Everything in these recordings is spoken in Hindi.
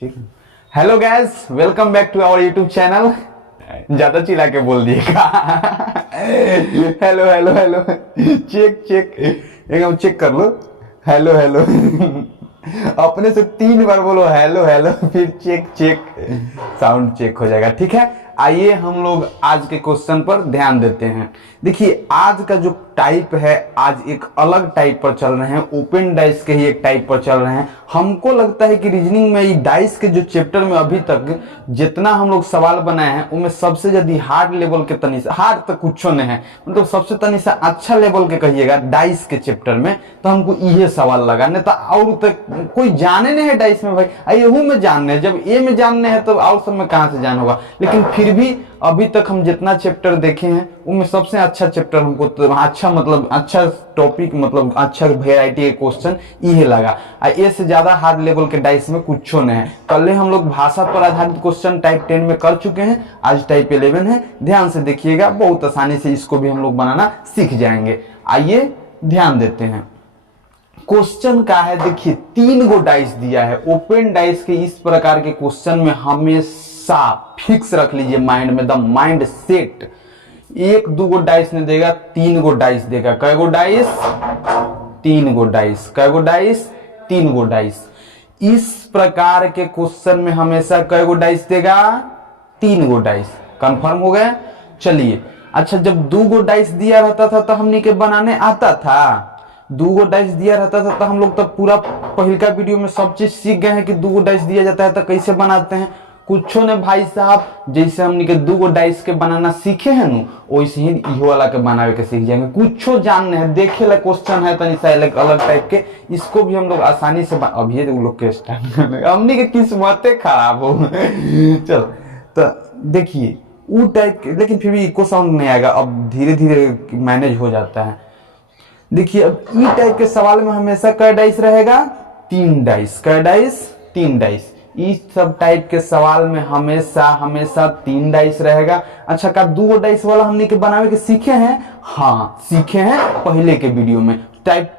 ठीक है। Hello guys, welcome back to our YouTube channel. ज्यादा चिल्ला के बोल दिएगा। Hello hello hello, check check, एकदम चेक कर लो। Hello hello. अपने से 3 बार बोलो हेलो हेलो, फिर चेक चेक, साउंड चेक हो जाएगा। ठीक है, आइए हम लोग आज के क्वेश्चन पर ध्यान देते हैं। देखिए आज का जो टाइप है, आज एक अलग टाइप पर चल रहे हैं, ओपन डाइस के ही एक टाइप पर चल रहे हैं। हमको लगता है कि रीजनिंग में ये डाइस के जो चैप्टर में अभी तक जितना हम लोग सवाल बनाए हैं उनमें सबसे ज्यादा हार्ड लेवल के तनी से, हार्ड तक कुछ नहीं है, मतलब सबसे तनी सा अच्छा लेवल के कहिएगा डाइस के चैप्टर में, तो हमको ये सवाल लगा। नहीं तो और तक कोई जाने नहीं है डाइस में भाई, एहू में जानने है, जब ए में जानने हैं तो और सब में कहाँ से जान होगा। लेकिन फिर भी अभी तक हम जितना चैप्टर देखे हैं उनमें सबसे अच्छा चैप्टर हमको अच्छा, मतलब अच्छा टॉपिक, मतलब अच्छा वेराइटी के क्वेश्चन ये लगा। ए से ज्यादा हार्ड लेवल के डाइस में कुछ नहीं है। कल हम लोग भाषा पर आधारित क्वेश्चन टाइप 10 में कर चुके हैं, आज टाइप 11 है। ध्यान से देखिएगा, बहुत आसानी से इसको भी हम लोग बनाना सीख जाएंगे। आइए ध्यान देते हैं। क्वेश्चन का है, देखिए 3 गो डाइस दिया है। ओपन डाइस के इस प्रकार के क्वेश्चन में हमेशा फिक्स रख लीजिए माइंड में, the mind set. 1 2 go dice नहीं देगा, 3 गो डाइस देगा। कै गो डाइस? 3 गो डाइस। कै गो डाइस? 3 गो डाइस। इस प्रकार के क्वेश्चन में हमेशा कै गो डाइस देगा? 3 गो डाइस। कंफर्म हो गया? चलिए, अच्छा जब 2 गो डाइस दिया रहता था तो हमने के बनाने आता था। 2 गो डाइस दिया रहता था तो हम लोग तो पूरा पहले का वीडियो में सब चीज सीख गए हैं कि 2 गो डाइस दिया जाता है तो कैसे बनाते हैं। कुछो ने भाई साहब, जैसे हमने के 2 गो डाइस के बनाना सीखे हैं नु, वैसे ही इहो वाला के बनावे के सीख जाएंगे। कुछो जानने हैं, देखे ला क्वेश्चन है तनी सा अलग अलग टाइप के, इसको भी हम लोग आसानी से अब ये लोग के स्टार्ट हमने के किस्मतें खराब हो। चलो तो देखिए वो टाइप के, लेकिन फिर भी इको साउंड नहीं आएगा, अब धीरे धीरे मैनेज हो जाता है। देखिए अब ई टाइप के सवाल में हमेशा कै डाइस रहेगा? 3 डाइस। कै डाइस? 3 डाइस। इस सब टाइप के सवाल में हमेशा हमेशा 3 डाइस रहेगा। अच्छा का 2 गो डाइस वाला हमने के बनावे के सीखे हैं? हाँ सीखे हैं, पहले के वीडियो में टाइप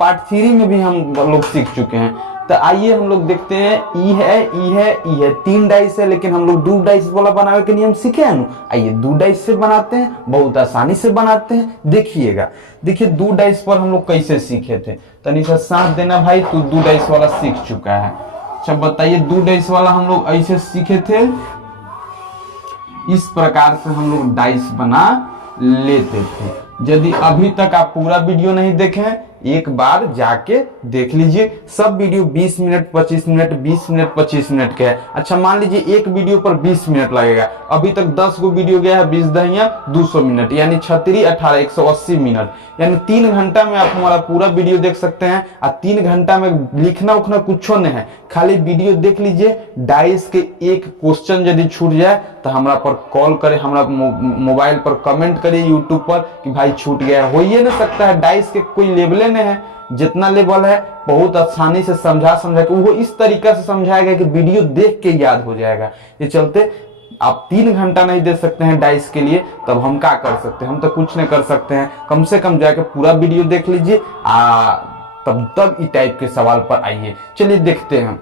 पार्ट 3 में भी हम लोग सीख चुके हैं। तो आइए हम लोग देखते हैं। ई है, ई है, ई है, 3 डाइस है, लेकिन हम लोग 2 डाइस वाला बनावे के नियम सीखे हैं। आइए 2 डाइस से बनाते हैं, बहुत आसानी से बनाते हैं। देखिएगा, देखिए 2 डाइस पर हम लोग कैसे सीखे थे, तनी सा साथ देना भाई, तू 2 डाइस वाला सीख चुका है। अच्छा बताइए, 2 डाइस वाला हम लोग ऐसे सीखे थे, इस प्रकार से हम लोग डाइस बना लेते थे। यदि अभी तक आप पूरा वीडियो नहीं देखे हैं, एक बार जाके देख लीजिए। सब video 20 minute 25 minute 20 minute 25 minute के है। अच्छा मान लीजिए एक वीडियो पर 20 मिनट लगेगा, अभी तक 10 गो वीडियो गया है, 20 दहिया 200 मिनट, यानी 36 18 180 मिनट, यानी 3 घंटा में आप हमारा पूरा वीडियो देख सकते हैं। और 3 घंटा में लिखना उखना कुछ नहीं है, खाली वीडियो देख लीजिए। डाइस के एक क्वेश्चन यदि छूट जाए तो हमरा पर कॉल करे, हमरा मोबाइल पर कमेंट करिए यूट्यूब पर कि भाई छूट गया। हो ही नहीं सकता है, डाइस के कोई लेवल नहीं है। जितना लेवल है बहुत आसानी से समझा के वो इस तरीका से समझाएगा कि वीडियो देख के याद हो जाएगा। ये चलते आप 3 घंटा नहीं दे सकते हैं डाइस के लिए, तब हम क्या कर सकते हैं? हम तो कुछ नहीं कर सकते हैं। कम से कम जाके पूरा वीडियो देख लीजिए, तब इस टाइप के सवाल पर आइए। चलिए देखते हैं।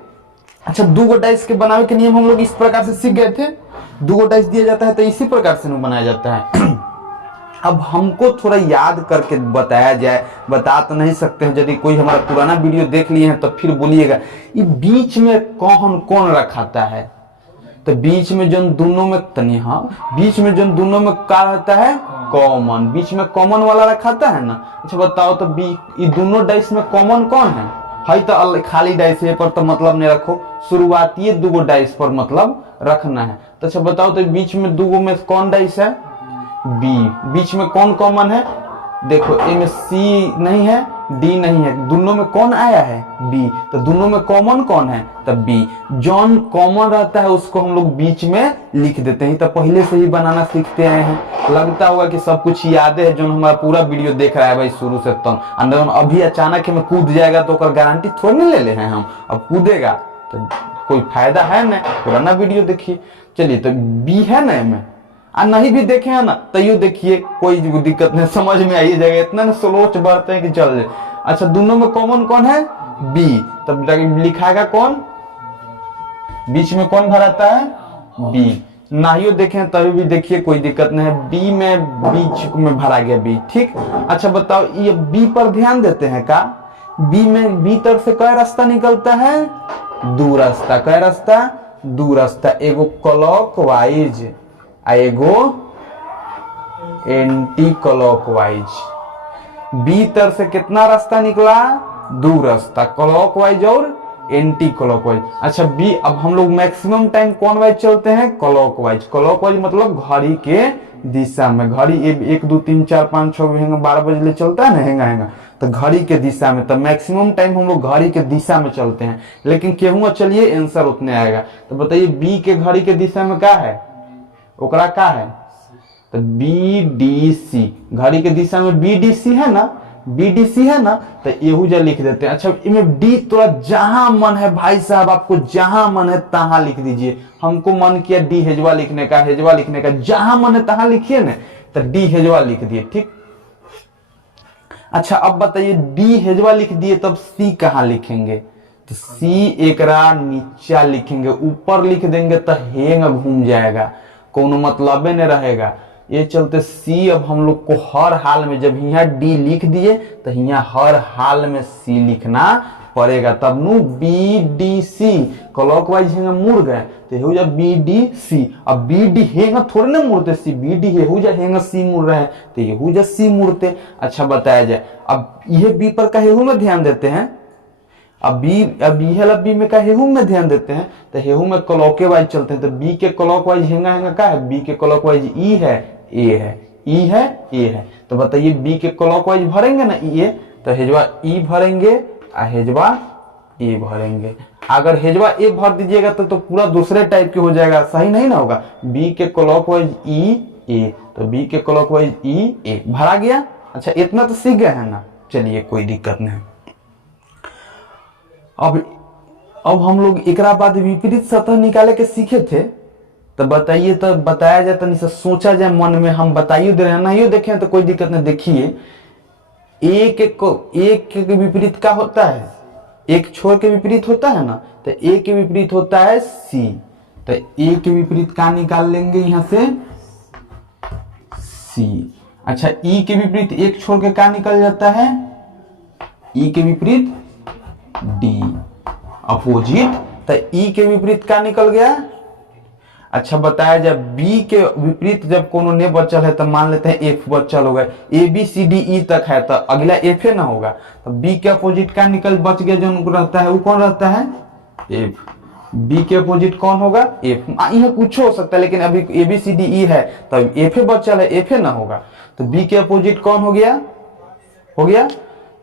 अच्छा 2 गो डाइस के बनावे के नियम हम लोग इस प्रकार से सीख गए थे। 2 गो डाइस दिया जाता है तो इसी प्रकार से बनाया जाता है। अब हमको थोड़ा याद करके बताया जाए, बता तो नहीं सकते हैं। यदि कोई हमारा पुराना वीडियो देख लिए हैं तो फिर बोलिएगा ये बीच में कौन कौन रखाता है। तो बीच में जो दोनों में तनी, हाँ बीच में जो दोनों में क्या रहता है? कॉमन। बीच में कॉमन वाला रखाता है ना। अच्छा बताओ तो ये दोनों डाइस में कॉमन कौन है? तो खाली डाइस पर तो मतलब नहीं रखो, शुरुआती 2 गो डाइस पर मतलब रखना है। तो अच्छा बताओ तो बीच में 2 गो में कौन डाइस है? बी। बीच में कौन कॉमन है? देखो ए में सी नहीं है, डी नहीं है, दोनों में कौन आया है? बी। तो दोनों में कॉमन कौन है? तब बी। जॉन कॉमन रहता है उसको हम लोग बीच में लिख देते हैं। तो पहले से ही बनाना सीखते आए हैं, लगता होगा कि सब कुछ याद है। जो हमारा पूरा वीडियो देख रहा है भाई शुरू से, तो अभी अचानक में कूद जाएगा तो गारंटी थोड़ी नहीं ले हैं हम। अब कूदेगा तो कोई फायदा है ना, पुराना वीडियो देखिए। चलिए तो बी है ना में, नहीं भी देखे हैं ना तो यू देखिए, कोई दिक्कत नहीं, समझ में आई जाएगा। इतना ना सोच बढ़ते हैं कि चल जाए। अच्छा दोनों में कॉमन कौन है? बी। तब लिखाएगा कौन? बीच में कौन भराता है, बी। नाहियो देखें तभी भी देखिए कोई दिक्कत नहीं है, बी में बीच में भरा गया बी, ठीक। अच्छा बताओ ये बी पर ध्यान देते हैं का, बी में बी तरफ से क्या रास्ता निकलता है, दो रास्ता, क्या रास्ता, दो रास्ता, एगो क्लॉकवाइज एगो एंटी क्लॉकवाइज। बी तरफ से कितना रास्ता निकला, दो रास्ता, क्लॉकवाइज और एंटी क्लॉकवाइज। अच्छा बी, अब हम लोग मैक्सिमम टाइम कौन वाइज चलते हैं, क्लॉकवाइज। क्लॉकवाइज मतलब घड़ी के दिशा में, घड़ी 1 2 3 4 5 6 12 बजे ले चलता है ना, हेंगा हेंगा, तो घड़ी के दिशा में, तो मैक्सिमम टाइम हम लोग घड़ी के दिशा में चलते हैं। लेकिन केहू चलिए आंसर उतने आएगा, तो बताइए बी के घड़ी के दिशा में क्या है, ओकरा क्या है, तो बी डी सी, घड़ी के दिशा में बी डी सी है ना, बी डी सी है ना, तो एहू जा लिख देते हैं। अच्छा इनमें डी थोड़ा जहां मन है भाई साहब, आपको जहां मन है तहां लिख दीजिए। हमको मन किया डी हेजवा लिखने का, हेजवा लिखने का, जहां मन है तहां लिखिए ना, तो डी हेजवा लिख दिए, ठीक। अच्छा अब बताइए डी हेजवा लिख दिए, तब सी कहां लिखेंगे, तो सी एकरा नीचा लिखेंगे, ऊपर लिख देंगे तो हेंग घूम जाएगा, कोनो मतलब नहीं रहेगा। ये चलते सी अब हम लोग को हर हाल में, जब यहाँ डी लिख दिए तो यहाँ हर हाल में सी लिखना पड़ेगा, तब नु बी डी सी क्लॉकवाइज हेंगा मुड़ गए तो हो जा बी डी सी। अब बी डी हेंगा थोड़े ना मुड़ते, सी बी डी हो जा हेंगा सी मुड़ रहे हैं तो ये हो जा सी मुड़ते। अच्छा बताया जाए, अब ये बी पर का हेहू में ध्यान देते हैं, अब बी में का हेहू में ध्यान देते हैं, तो हेहू में क्लॉकवाइज चलते हैं, तो बी के क्लॉकवाइज हेंगा हेंगा का है, बी के क्लॉकवाइज ई है, ए है, ई है, ए है, तो बताइए बी के क्लॉकवाइज भरेंगे ना ई ए, तो हेजवा ई भरेंगे और हेजवा ए भरेंगे। अगर हेजवा ए भर दीजिएगा तो पूरा दूसरे टाइप के हो जाएगा, सही नहीं ना होगा। बी के क्लॉकवाइज ई ए, तो बी के क्लॉकवाइज ई ए भरा गया। अच्छा इतना तो सीख गए हैं ना, चलिए कोई दिक्कत नहीं। अब हम लोग एक बाद विपरीत सतह निकाले के सीखे थे, तो बताइए, तो बताया जाए तो सोचा जाए मन में, हम बताइए दे रहे हैं ना, ये देखें तो कोई दिक्कत नहीं। देखिए एक के विपरीत क्या होता है, एक छोर के विपरीत होता है ना, तो ए के विपरीत होता है सी, तो ए के विपरीत क्या निकाल लेंगे यहां से, सी। अच्छा ई के विपरीत एक छोर के क्या निकल जाता है, ई के विपरीत डी अपोजिट, तो ई के विपरीत क्या निकल गया। अच्छा बताया जब बी के विपरीत जब कोनो ने बचल है तो मान लेते हैं एफ बचल होगा, A B C D E तक है तो अगला एफ है ना होगा, तो बी के अपोजिट क्या निकल बच गया, जो रहता है वो कौन रहता है, एफ। बी के अपोजिट कौन होगा, एफ। यह कुछ हो सकता है लेकिन अभी A B C D E है तो एफ बचल है, एफ ना होगा, तो बी के अपोजिट कौन हो गया, हो गया।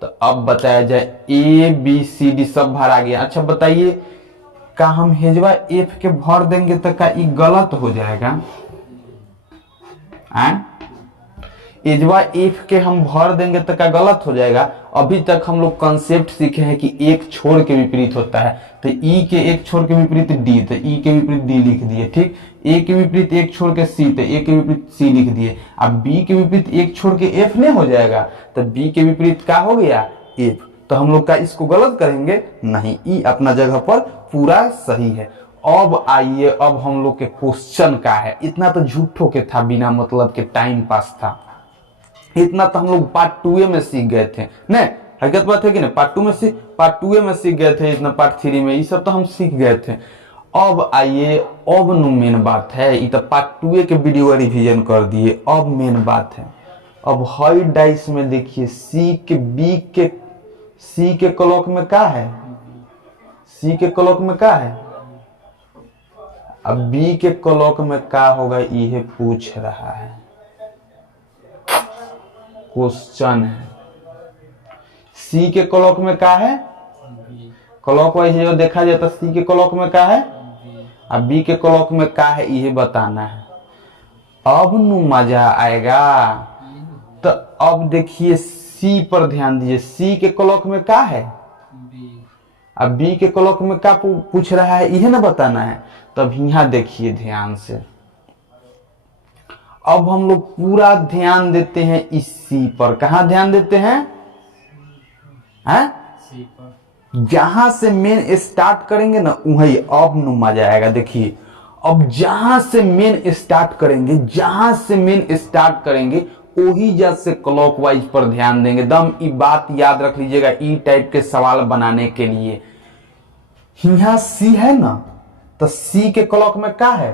तो अब बताया जाए ए बी सी डी सब भरा गया। अच्छा बताइए का हम हेजवा एफ के भर देंगे तो का ये गलत हो जाएगा, एजवा एफ के हम भर देंगे तो क्या गलत हो जाएगा। अभी तक हम लोग कंसेप्ट सीखे हैं कि एक छोर के विपरीत होता है, तो ई के एक छोर के विपरीत डी, तो ई के विपरीत डी लिख दिए, ठीक। ए के विपरीत एक छोर के सी, तो ए के विपरीत सी लिख दिए। अब बी के विपरीत एक छोर के एफ नहीं हो जाएगा, तो बी के विपरीत क्या हो गया, एफ। तो हम लोग का इसको गलत करेंगे नहीं, ई अपना जगह पर पूरा सही है। अब आइए, अब हम लोग के क्वेश्चन का है, इतना तो झूठों के था, बिना मतलब के टाइम पास था, इतना तो हम लोग पार्ट 2 में सीख गए थे ने, हकीकत बात है कि नहीं, पार्ट 2 में सीख गए थे, इतना पार्ट 3 में ये सब तो हम सीख गए थे। अब आइए, अब मेन बात है, ये तो पार्ट 2 के वीडियो रिवीजन कर दिए, अब मेन बात है। अब हाई डाइस में देखिए सी के क्लॉक में क्या है, सी के क्लॉक में क्या है, अब बी के क्लॉक में क्या होगा ये पूछ रहा है, क्वेश्चन है। सी के क्लॉक में क्या है, क्लॉक वाइज जो देखा जाए तो सी के क्लॉक में क्या है, अब बी के क्लॉक में क्या है ये बताना है। अब नु मजा आएगा। तो अब देखिए सी पर ध्यान दीजिए, सी के क्लॉक में क्या है, अब बी के क्लॉक में क्या पूछ रहा है, यह ना बताना है। तब यहां देखिए ध्यान से, अब हम लोग पूरा ध्यान देते हैं इस सी पर। कहां ध्यान देते हैं, सी पर, जहां से मेन स्टार्ट करेंगे ना वही अब न मजा आएगा। देखिए अब जहां से मेन स्टार्ट करेंगे, जहां से मेन स्टार्ट करेंगे वही जब से क्लॉकवाइज पर ध्यान देंगे। दम ये बात याद रख लीजिएगा ई टाइप के सवाल बनाने के लिए। यहां सी है ना, तो सी के क्लॉक में क्या है,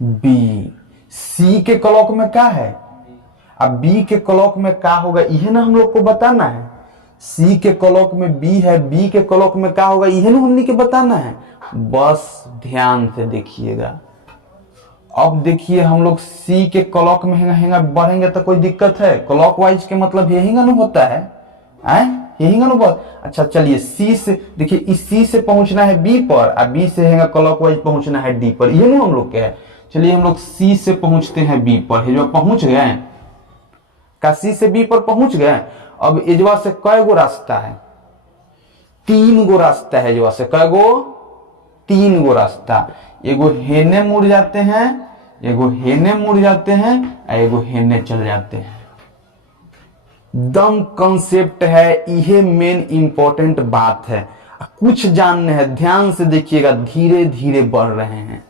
बी। सी के क्लॉक में क्या है, अब बी के क्लॉक में क्या होगा यह ना हम लोग को बताना है। सी के क्लॉक में बी है, बी के क्लॉक में क्या होगा यह ना हमने के बताना है। बस ध्यान से देखिएगा। अब देखिए हम लोग सी के क्लॉक में हेंगा बढ़ेंगे तो कोई दिक्कत है, क्लॉकवाइज के मतलब यही ना होता है, यही ना बहुत अच्छा। चलिए सी से देखिए, इस सी से पहुंचना है बी पर और बी से हेंगा क्लॉकवाइज पहुंचना है डी पर, ये ना हम लोग क्या है। चलिए हम लोग सी से पहुंचते हैं बी पर, जो पहुंच गए का सी से बी पर पहुंच गए। अब एजवा से कय गो रास्ता है, 3 गो रास्ता है। एजवा से कय गो, 3 गो रास्ता। एगो हेने मुड़ जाते हैं, एगो हेने मुड़ जाते हैं, एगो हेने चल जाते हैं। दम कंसेप्ट है, यह मेन इंपॉर्टेंट बात है। कुछ जानने हैं, ध्यान से देखिएगा, धीरे धीरे बढ़ रहे हैं।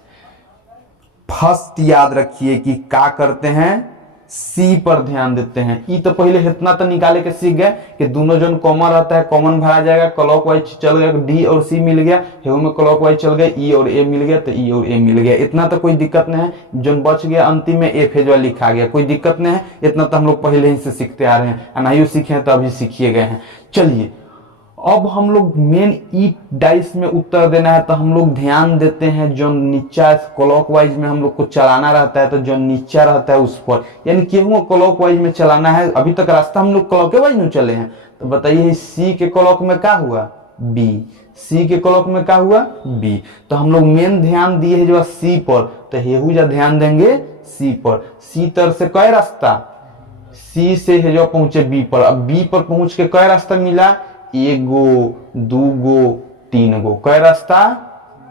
फर्स्ट याद रखिए कि क्या करते हैं, सी पर ध्यान देते हैं। ई तो पहले इतना तो निकाले के सीख गए कि दोनों जन कॉमन रहता है, कॉमन भरा जाएगा, क्लॉकवाइज चल गया, डी और सी मिल गया, हेउ में क्लॉकवाइज चल गए, ई और ए मिल गया तो ई और ए मिल गया। इतना तो कोई दिक्कत नहीं है। जो बच गया अंतिम में ए फेजवा लिखा गया, कोई दिक्कत नहीं है। इतना तो हम लोग पहले ही से सीखते आ रहे हैं, नहीं सीखे हैं तो अभी सीखिए गए हैं। चलिए अब हम लोग मेन ई डाइस में उत्तर देना है, तो हम लोग ध्यान देते हैं जो नीचा क्लॉकवाइज में हम लोग को चलाना रहता है, तो जो नीचा रहता है उस पर, यानी केहू क्लॉकवाइज में चलाना है। अभी तक रास्ता हम लोग क्लॉकवाइज में चले हैं, तो बताइए सी के क्लॉक में क्या हुआ, बी। सी के क्लॉक में क्या हुआ, बी। तो हम लोग मेन ध्यान दिए है जो सी पर, तो हेहू जा ध्यान देंगे सी पर। सी तर से कई रास्ता, सी से है जो पहुंचे बी पर। अब बी पर पहुंच के कई रास्ता मिला, एगो, दूगो, 3 गो। कई रास्ता,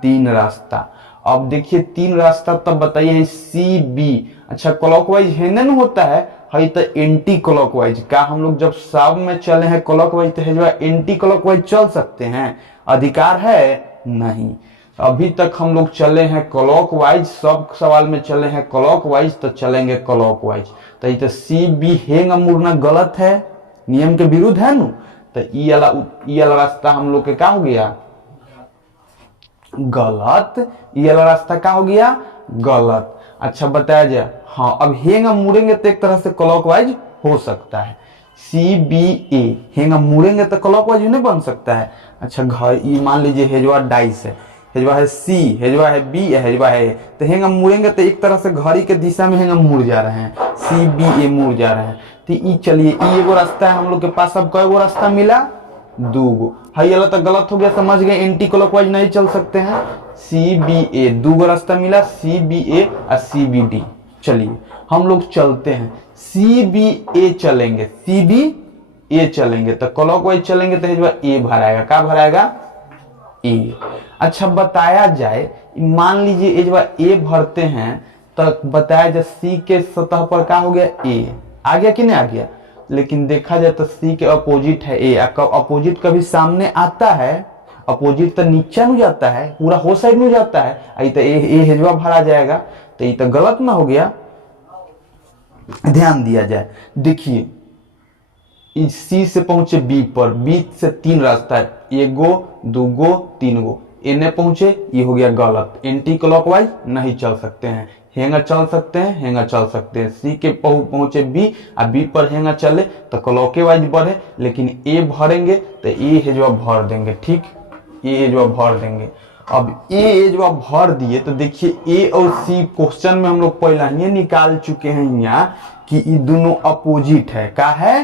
3 रास्ता। अब देखिए 3 रास्ता, तब बताइए सी बी। अच्छा क्लॉकवाइज है ना होता है तो एंटी क्लॉकवाइज का हम लोग जब सब में चले हैं क्लॉकवाइज, तो है जो एंटी क्लॉकवाइज चल सकते हैं, अधिकार है नहीं। अभी तक हम लोग चले हैं क्लॉकवाइज, सब सवाल में चले हैं क्लॉकवाइज, तो चलेंगे क्लॉकवाइज। तो ये तो सी बी हेंगा मुड़ना गलत है, नियम के विरुद्ध है ना। तो ई वाला रास्ता हम लोग के क्या हो गया, गलत। ई वाला रास्ता क्या हो गया, गलत। अच्छा बताया जाए, हाँ अब हेंगा मुड़ेंगे तो एक तरह से क्लॉकवाइज हो सकता है। सी बी ए हेंगा मुड़ेंगे तो क्लॉकवाइज नहीं बन सकता है। अच्छा घर ई मान लीजिए हेजवा डाइस है, हेजवा है सी, हेजवा है बी, हेजवा है ए, तो हेंगा मुड़ेंगे तो एक तरह से घड़ी के दिशा में हेंगा मुड़ जा रहे हैं, सी बी ए मुड़ जा रहे हैं। तो ई चलिए ई एगो रास्ता है हम लोग के पास। अब कई गो रास्ता मिला, 2 गो। हाई वाला तो गलत हो गया, समझ गए, एंटी क्लॉकवाइज नहीं चल सकते हैं। सी बी ए 2 गो रास्ता मिला, सी बी ए और सी बी डी। चलिए हम लोग चलते हैं, सी बी ए चलेंगे, सी बी ए चलेंगे तो क्लॉकवाइज चलेंगे तो ए भराएगा, क्या भराएगा, ए। अच्छा बताया जाए, मान लीजिए एजवा ए भरते हैं तो बताया जाए सी के सतह पर क्या हो गया, ए आ गया कि नहीं आ गया। लेकिन देखा जाए तो सी के अपोजिट है ए, अपोजिट कभी सामने आता है, अपोजिट तो नीचे नहीं जाता है, पूरा हो साइड में जाता है, आई तो ए हेजवा भरा जाएगा, तो ये तो गलत ना हो गया। ध्यान दिया जाए, देखिए सी से पहुंचे बी पर, बी से 3 रास्ता है, 1 गो, 2 गो, 3 गो। एने पहुंचे, ये हो गया गलत, एंटी क्लॉकवाइज नहीं चल सकते हैं। हेंगा चल सकते हैं, हेंगा चल सकते हैं। सी के पहुंचे बी और बी पर हेंगा चले तो क्लॉकवाइज बढ़े, लेकिन ए भरेंगे तो ए हेजवा भर देंगे, ठीक, ए हेजवा भर देंगे। अब ए हेजवा भर दिए तो देखिए ए और सी क्वेश्चन में हम लोग पहले ही निकाल चुके हैं यहाँ कि ये दोनों अपोजिट है, क्या है,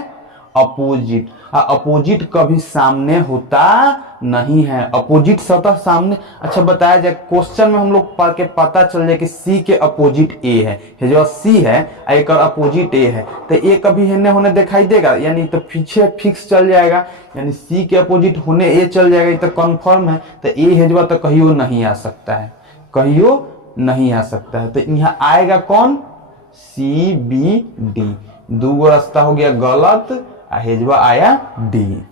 अपोजिट। अपोजिट कभी सामने होता नहीं है, अपोजिट सतह सामने। अच्छा बताया जाए क्वेश्चन में हम लोग पढ़ के पता चल जाए कि सी के अपोजिट ए है, जो सी है एक अपोजिट ए है, तो ए कभी हिन्ने होने दिखाई देगा, यानी तो पीछे फिक्स चल जाएगा, यानी सी के अपोजिट होने ए चल जाएगा, ये तो कन्फर्म है। तो ए हेजवा तो कहियो नहीं आ सकता है, कहियो नहीं आ सकता है। तो यहाँ आएगा कौन, सी बी डी। 2 गो रास्ता हो गया गलत, हेजवा आया डी।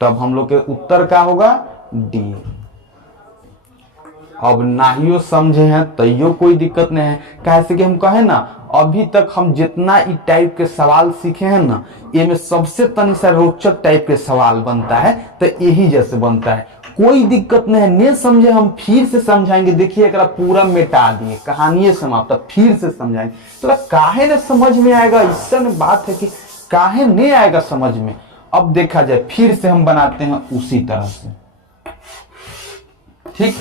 तब हम लोग के उत्तर क्या होगा, डी। अब नाहियो समझे हैं तैयो कोई दिक्कत नहीं है, कैसे कि हम कहे ना अभी तक हम जितना ई टाइप के सवाल सीखे हैं ना, ये में सबसे तनी सा रोचक टाइप के सवाल बनता है, तो यही जैसे बनता है, कोई दिक्कत नहीं है। नहीं समझे हम फिर से समझाएंगे, देखिए एक पूरा मिटा दिए, कहानी समाप्त, फिर से समझाएंगे। तो काहे न समझ में आएगा, इससे बात है कि काहे नहीं आएगा समझ में। अब देखा जाए, फिर से हम बनाते हैं उसी तरह से, ठीक।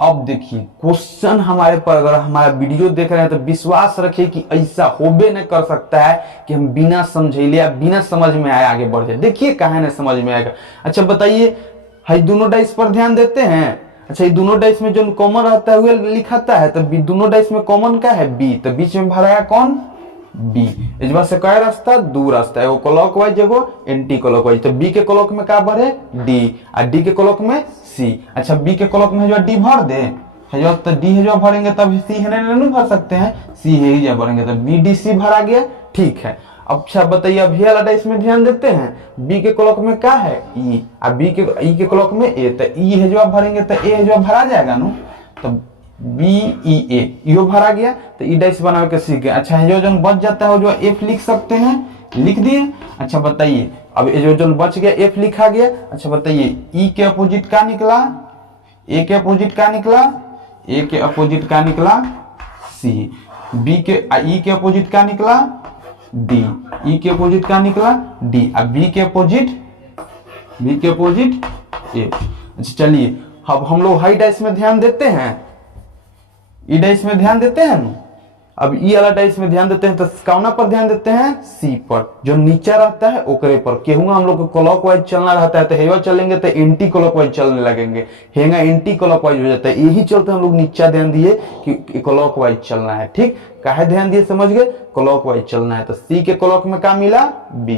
अब देखिए क्वेश्चन हमारे पर, अगर हमारा वीडियो देख रहे हैं तो विश्वास रखिए कि ऐसा होबे न कर सकता है कि हम बिना समझे या बिना समझ में आए आगे बढ़ जाए। देखिए कहाँ न समझ में आएगा। अच्छा बताइए, है दोनों डाइस पर ध्यान देते हैं। अच्छा ये दोनों डाइस में जो कॉमन रहता है वह लिखाता है, तो दोनों डाइस में कॉमन क्या है, बी, तो बीच में भराया कौन, बी। इस बात से क्या रास्ता, दो रास्ता, एगो क्लॉकवाइज एगो एंटी क्लॉकवाइज। तो बी के क्लॉक में क्या भरे, डी, और डी के क्लॉक में सी। अच्छा बी के क्लॉक में जो डी भर दे है जो, तो डी है जो भरेंगे तब सी है नहीं भर सकते हैं, सी है जो भरेंगे तो बी डी सी भरा गया, ठीक है। अच्छा बताइए, अब ये वाला डाइस में ध्यान देते हैं, बी के क्लॉक में क्या है, ई, और बी के ई के क्लॉक में ए, तो ई है जो भरेंगे तो ए है जो भरा जाएगा ना, तो बी ई ए, यो भरा गया, तो ई डाइस बना के सीख गए। अच्छा जो जो बच जाता है वो जो एफ लिख सकते हैं, लिख दिए। अच्छा बताइए, अब ये जो बच गया एफ लिखा गया। अच्छा बताइए, ई के अपोजिट क्या निकला, ए के अपोजिट क्या निकला, ए के अपोजिट क्या निकला, सी। बी के ई के अपोजिट क्या निकला, डी, ई के अपोजिट क्या निकला, डी, और बी के अपोजिट ए। अच्छा चलिए, अब हम लोग हाई डाइस में ध्यान देते हैं, ई डाइस में ध्यान देते हैं ना। अब ई वाला डाइस में ध्यान देते हैं तो कौना पर ध्यान देते हैं, सी पर, जो नीचे रहता है ओकरे पर। केहुआ हम लोग को क्लॉकवाइज चलना रहता है तो हेवा चलेंगे तो एंटी क्लॉकवाइज चलने लगेंगे, हेगा एंटी क्लॉकवाइज हो जाता है। यही चलते हम लोग नीचा ध्यान दिए कि क्लॉकवाइज चलना है, ठीक। काहे ध्यान दिए, समझ गए, क्लॉकवाइज चलना है। तो सी के क्लॉक में क्या मिला, बी।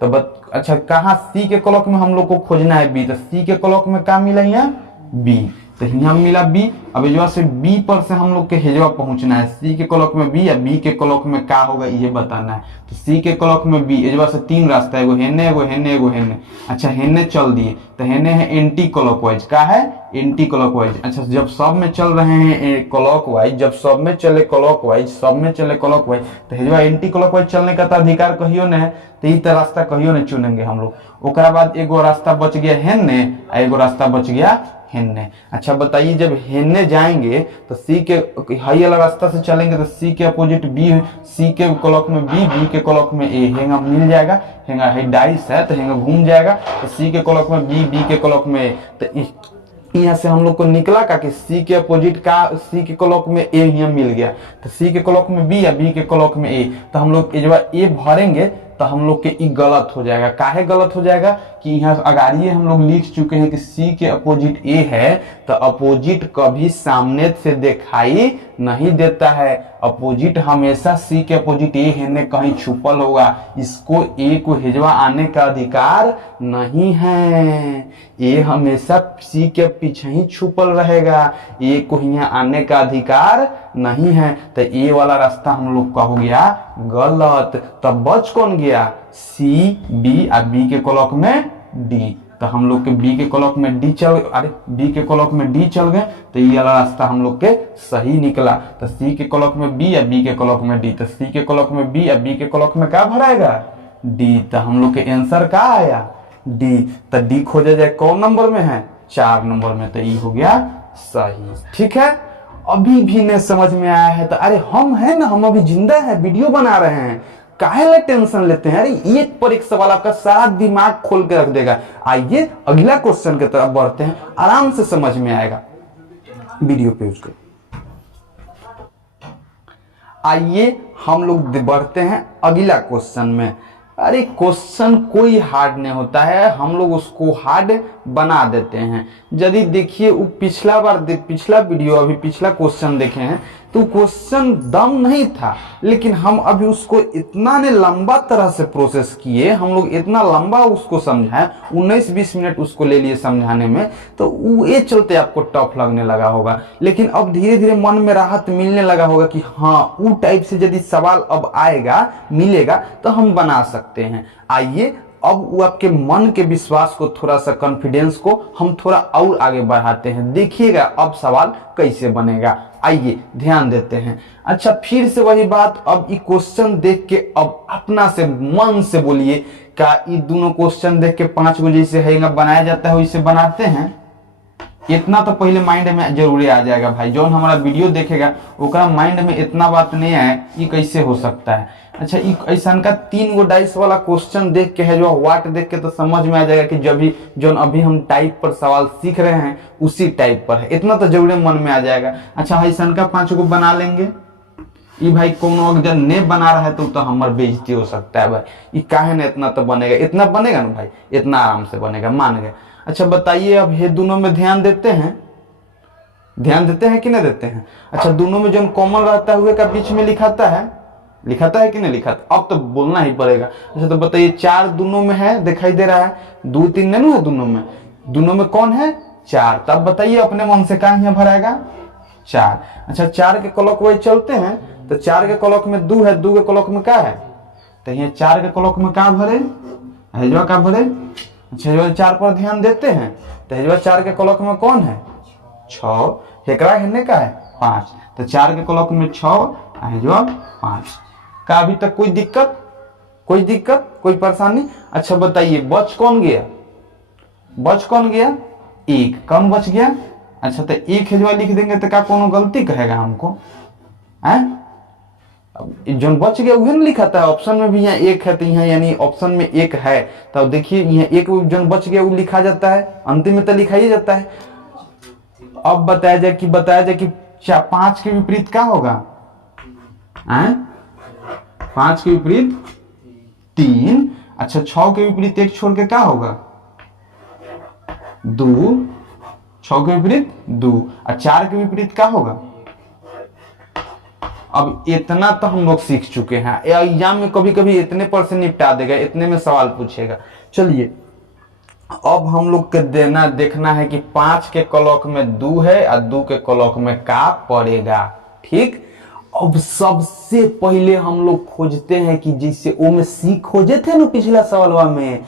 तो अच्छा कहाँ सी के क्लॉक में हम लोग को खोजना है बी, तो सी के क्लॉक में क्या मिला, यहाँ बी, तो यहाँ मिला बी। अब जो से बी पर से हम लोग के हेजवा पहुंचना है, सी के क्लॉक में बी या बी के क्लॉक में क्या होगा ये बताना है। तो सी के क्लॉक में बी, एजवा से तीन रास्ता है, एगो हेने एगो हेने एगो हेने। अच्छा हेने चल दिए, तो हेने है एंटी क्लॉकवाइज, क्या है, एंटी क्लॉकवाइज। अच्छा जब सब में चल रहे हैं क्लॉकवाइज, जब सब में चले क्लॉकवाइज, सब में चले क्लॉकवाइज, तो हेजवा एंटी क्लॉकवाइज चलने का तो अधिकार कहियो न है, तो ये रास्ता कहियो न चुनेंगे हम लोग। ओकरा बाद एगो रास्ता बच गया हेने, एगो रास्ता बच गया हेन्ने। अच्छा बताइए, जब हेन्ने जाएंगे तो सी के हाई वाला रास्ता से चलेंगे तो सी के अपोजिट बी, सी के क्लॉक में बी, बी के क्लॉक में ए, हेंगा मिल जाएगा, हेंगा है डाइस है तो हेंगा घूम जाएगा, तो सी के क्लॉक में बी, बी के क्लॉक में ए। तो यहाँ से हम लोग को निकला का कि सी के अपोजिट का, सी के क्लॉक में ए यहाँ मिल गया, तो सी के क्लॉक में बी या बी के क्लॉक में ए, तो हम लोग जब ए भरेंगे तो हम लोग के ई गलत हो जाएगा। काहे गलत हो जाएगा कि यहाँ अगाड़िए हम लोग लिख चुके हैं कि सी के अपोजिट ए है, तो अपोजिट कभी सामने से दिखाई नहीं देता है। अपोजिट हमेशा सी के अपोजिट ए है ने कहीं छुपल होगा, इसको ए को हेजवा आने का अधिकार नहीं है। ए हमेशा सी के पीछे ही छुपल रहेगा, ए को यहाँ आने का अधिकार नहीं है। तो ए वाला रास्ता हम लोग का हो गया गलत। तब बच कौन गया, सी, बी और बी के क्लॉक में डी। तो हम लोग के बी के क्लॉक में डी चल, अरे बी के क्लॉक में डी चल गए, तो ये वाला रास्ता हम लोग के सही निकला। तो सी के क्लॉक में बी या बी के क्लॉक में डी, तो सी के क्लॉक में बी या बी के क्लॉक में क्या भराएगा, डी। तो हम लोग के आंसर क्या आया, डी। तो डी खोजा जाए कौन नंबर में है, 4 नंबर में, तो ये हो गया सही, ठीक है। अभी भी नहीं समझ में आया है तो अरे हम है ना, हम अभी जिंदा है, वीडियो बना रहे हैं, काहे ला टेंशन लेते हैं। अरे एक पर एक सवाल आपका सारा दिमाग खोल के रख देगा। आइए अगला क्वेश्चन की तरफ बढ़ते हैं, आराम से समझ में आएगा वीडियो पे उसको। आइए हम लोग बढ़ते हैं अगला क्वेश्चन में। अरे क्वेश्चन कोई हार्ड नहीं होता है, हम लोग उसको हार्ड बना देते हैं। यदि देखिए वो पिछला वीडियो, अभी पिछला क्वेश्चन देखे हैं तो क्वेश्चन दम नहीं था, लेकिन हम अभी उसको इतना ने लंबा तरह से प्रोसेस किए, हम लोग इतना लंबा उसको समझाए, 19-20 मिनट उसको ले लिए समझाने में, तो वो ये चलते आपको टफ लगने लगा होगा। लेकिन अब धीरे धीरे मन में राहत मिलने लगा होगा कि हाँ वो टाइप से यदि सवाल अब आएगा, मिलेगा तो हम बना सकते हैं। आइए अब वो आपके मन के विश्वास को, थोड़ा सा कॉन्फिडेंस को हम थोड़ा और आगे बढ़ाते हैं। देखिएगा अब सवाल कैसे बनेगा, आइए ध्यान देते हैं। अच्छा, फिर से वही बात, अब ये क्वेश्चन देख के अब अपना से मन से बोलिए, क्या ये दोनों क्वेश्चन देख के 5 गो जैसे है बनाया जाता है वैसे बनाते हैं? इतना तो पहले माइंड में जरूरी आ जाएगा भाई, जो हमारा वीडियो देखेगा ओकरा माइंड में इतना बात नहीं आए ये कैसे हो सकता है। अच्छा, ऐसा का 3 गो डाइस वाला क्वेश्चन देख के है जो वाट देख के तो समझ में आ जाएगा कि जब भी जो अभी हम टाइप पर सवाल सीख रहे हैं उसी टाइप पर है, इतना तो जरूर मन में आ जाएगा। अच्छा, ऐसा का 5 गो बना लेंगे। ये भाई कोनो अगर ने बना रहा है तो हमार बेइज्जती हो सकता है भाई, ये काहे ना इतना तो बनेगा, इतना बनेगा ना भाई, इतना आराम से बनेगा, मान गए। अच्छा बताइए, अब ये दोनों में ध्यान देते हैं, ध्यान देते हैं कि नहीं देते हैं? अच्छा, दोनों में जो कॉमन रहता हुए का बीच में लिखाता है कि नहीं लिखाता? अब तो बोलना ही पड़ेगा। अच्छा तो बताइए, 4 दोनों में है, दिखाई दे रहा है, 2 3 नहीं है दोनों में कौन है? 4। तब बताइए अपने मन से कहाँ यहाँ भराएगा? 4। अच्छा, 4 के क्लॉक वाइज चलते हैं तो 4 के क्लॉक में 2 है, 2 के क्लॉक में क्या है? तो यहाँ 4 के क्लॉक में क्या भरे? हेजवा का भरे। अच्छा, हेजवा 4 पर ध्यान देते हैं तो हेजवा 4 के क्लॉक में कौन है? 6। हेकरा हेने का है 5, तो 4 के क्लॉक में 6, हेजवा 5। का अभी तक कोई दिक्कत, कोई परेशानी? अच्छा बताइए, बच कौन गया? 1 कम बच गया। अच्छा, तो 1 हेजवा लिख देंगे तो क्या कोनो गलती कहेगा हमको? जो बच गया वही ना लिखा था, ऑप्शन में भी यहाँ 1 है तो यहाँ यानी ऑप्शन में 1 है, तो देखिए यहाँ 1 जो बच गया वो लिखा जाता है, अंतिम में तो लिखा ही जाता है। अब बताया जाए कि 5 के विपरीत क्या होगा? 5 के विपरीत 3। अच्छा, 6 के विपरीत 1 छोड़ के क्या होगा? 2। 6 के विपरीत 2 और 4 के विपरीत क्या होगा? अब इतना तो हम लोग सीख चुके हैं, एग्जाम में कभी कभी इतने पर से निपटा देगा, इतने में सवाल पूछेगा। चलिए अब हम लोग के देखना है कि 5 के क्लॉक में 2 है और 2 के क्लॉक में क्या पड़ेगा। ठीक, अब सबसे पहले हम लोग खोजते हैं कि जैसे ओ में सी खोजे थे ना पिछला सवाल में,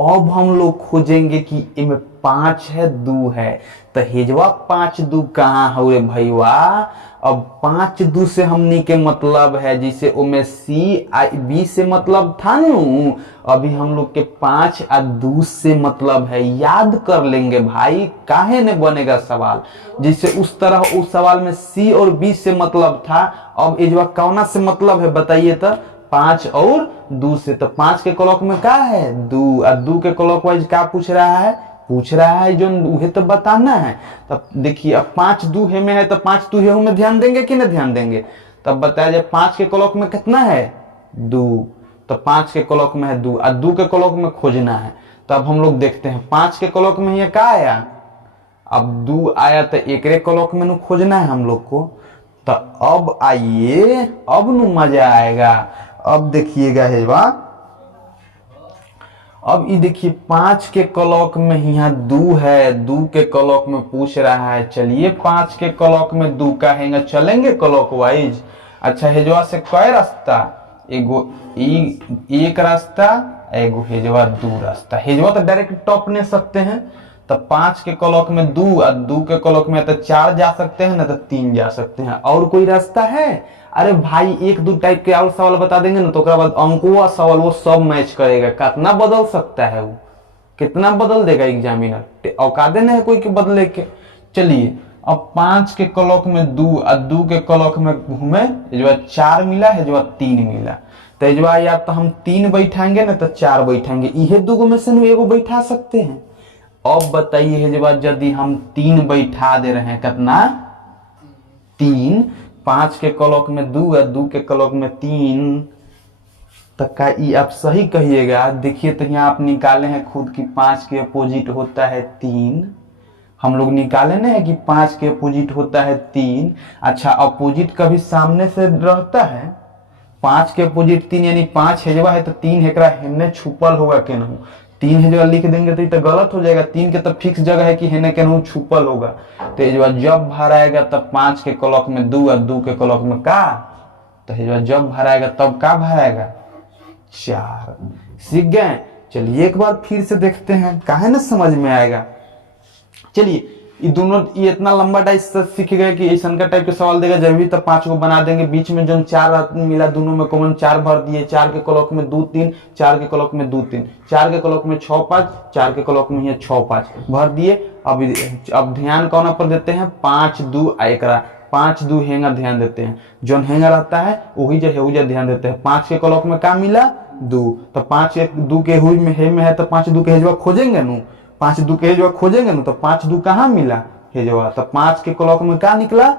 अब हम लोग खोजेंगे कि इनमें 5 है 2 है, तो हेजवा 5 2 कहाँ हो रे भैया? अब 5 2 से हमनी के मतलब है जैसे ओमे सी आई बी से मतलब था नु, अभी हम लोग के 5 और 2 से मतलब है, याद कर लेंगे भाई, काहे ने बनेगा सवाल जैसे उस तरह उस सवाल में सी और बी से मतलब था। अब एजवा कौना से मतलब है बताइए तो? 5 और 2 से। तो 5 के क्लॉक में क्या है? 2 और 2 के क्लॉक वाइज क्या पूछ रहा है जो उहे तो बताना है। तब देखिए, अब 5 2 है में है तो 5 2 है में ध्यान देंगे कि नहीं ध्यान देंगे? तब बताया जाए 5 के क्लॉक में कितना है? 2, तो 5 के क्लॉक में है 2 और 2 के क्लॉक में खोजना है। तो अब हम लोग देखते हैं 5 के क्लॉक में ये क्या आया? अब 2 आया तो 1 के क्लॉक में खोजना है हम लोग को। तो अब आइए, अब नु मजा आएगा। अब देखिएगा हेजवा, अब ये देखिए 5 के क्लॉक में यहाँ 2 है, 2 के क्लॉक में पूछ रहा है। चलिए 5 के क्लॉक में 2 का है, चलेंगे क्लॉक वाइज। अच्छा, हेजवा से कई रास्ता? एक रास्ता, एगो हेजवा 2 रास्ता। हेजवा तो डायरेक्ट टॉप ले सकते हैं, तो 5 के क्लॉक में 2 और 2 के क्लॉक में तो 4 जा सकते हैं ना, तो 3 जा सकते हैं। और कोई रास्ता है? अरे भाई 1 2 टाइप के और सवाल बता देंगे ना तो उसके बाद अंकुआ सवाल वो सब मैच करेगा। कितना बदल सकता है वो, कितना बदल देगा एग्जामिनर, औकात नहीं है कोई के बदले के। चलिए अब 5 के क्लॉक में 2 और 2 के क्लॉक में घूमे, जो 4 मिला है, जो 3 मिला, तो जो या तो हम 3 बैठाएंगे ना तो 4 बैठाएंगे, इहे 2 में से एगो बैठा सकते हैं। अब बताइए यदि हम 3 बैठा दे रहे हैं, कितना? 3। 5 के क्लॉक में 2 और 2 के क्लॉक में 3, तक का ये आप सही कहिएगा। देखिए तो यहाँ आप निकाले हैं खुद की 5 के अपोजिट होता है 3, हम लोग निकाले ना है कि 5 के अपोजिट होता है 3। अच्छा, अपोजिट कभी सामने से रहता है? 5 के अपोजिट 3 यानी 5 हेजवा है तो 3 हेकरा हेने छुपल होगा के नहीं? 3 हेजवा लिख देंगे तो ये तो गलत हो जाएगा, 3 के तो फिक्स जगह है कि हेने के नहीं छुपल होगा। तो हेजवा जब भराएगा तब 5 के क्लॉक में 2 और 2 के क्लॉक में का, तो हेजवा जब भराएगा तब का भराएगा? 4। सीख गए? चलिए एक बार फिर से देखते हैं, काहे ना समझ में आएगा। चलिए ये दोनों, ये इतना लंबा डाइस सीख गए कि ऐसा का टाइप के सवाल देगा जब भी, तब 5 को बना देंगे। बीच में जो 4 मिला दोनों में कॉमन 4 भर दिए, 4 के क्लॉक में 2 3, 4 के क्लॉक में 2 3, 4 के क्लॉक में 6 5, 4 के क्लॉक में है 6 5 भर दिए। अब ध्यान कौन पर देते हैं, 5 2 एकरा, 5 2 हेंगा ध्यान देते हैं, जो हेंगा रहता है वही जो है वही ध्यान देते हैं। 5 के क्लॉक में क्या मिला 2, तो 5 2 के हुई में है तो 5 2 के हेजवा खोजेंगे नु, 5 2 के हेजवा खोजेंगे ना, तो 5 2 कहाँ मिला हेजवा, तो 5 के क्लॉक में क्या निकला,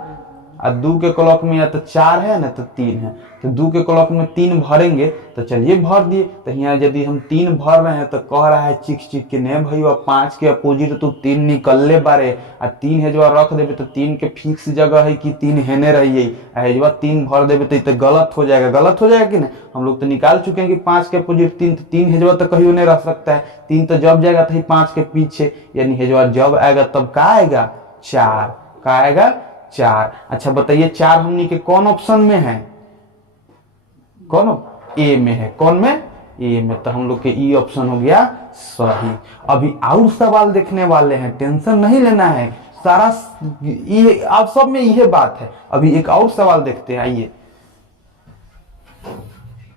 और 2 के क्लॉक में या तो 4 है ना तो 3 है, तो 2 के क्लॉक में 3 भरेंगे। तो चलिए भर दिए। तो यहाँ यदि हम 3 भर रहे हैं तो कह रहा है चिक चिक के नहीं भैया 5 के अपोजिट तो 3 निकलने बारे, और 3 हेजवा रख देवे तो 3 के फिक्स जगह है कि 3 हेने रहिए, हेजवा 3 भर देवे तो गलत हो जाएगा, गलत हो जाएगा कि नहीं। हम लोग तो निकाल चुके हैं कि 5 के अपोजिट 3, तो 3 हेजवा तो कहीं नहीं रह सकता है, 3 तो जब जाएगा तो 5 के पीछे, यानी हेजवा जब आएगा तब क्या आएगा 4, क्या आएगा 4। अच्छा बताइए 4 हमनी के कौन ऑप्शन में है, कौन ए में है, कौन में ए में, तो हम लोग के ई ऑप्शन हो गया सही। अभी और सवाल देखने वाले हैं, टेंशन नहीं लेना है, सारा ये आप सब में यह बात है। अभी एक और सवाल देखते हैं, आइए